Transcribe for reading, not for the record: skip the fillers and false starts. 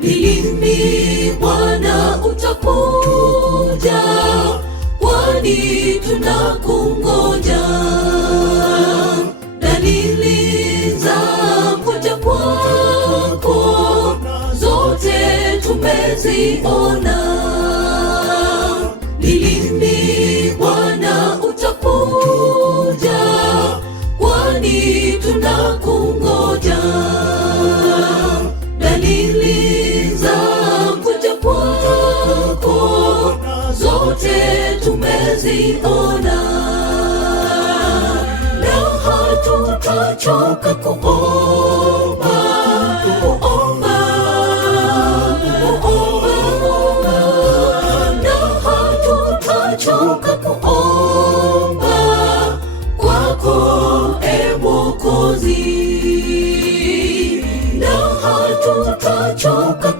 Ni lini Bwana utakuja? Kwani tunakungoja. Dalili za kuja kwako zote tumeziona. Ni lini Bwana utakuja? Kwani tunakungoja. Dalili za kuja kwako zote tumeziona, na hatutachoka kuomba, kuomba, kuomba, na hatutachoka kuomba kwako, Mwokozi, na hatutachoka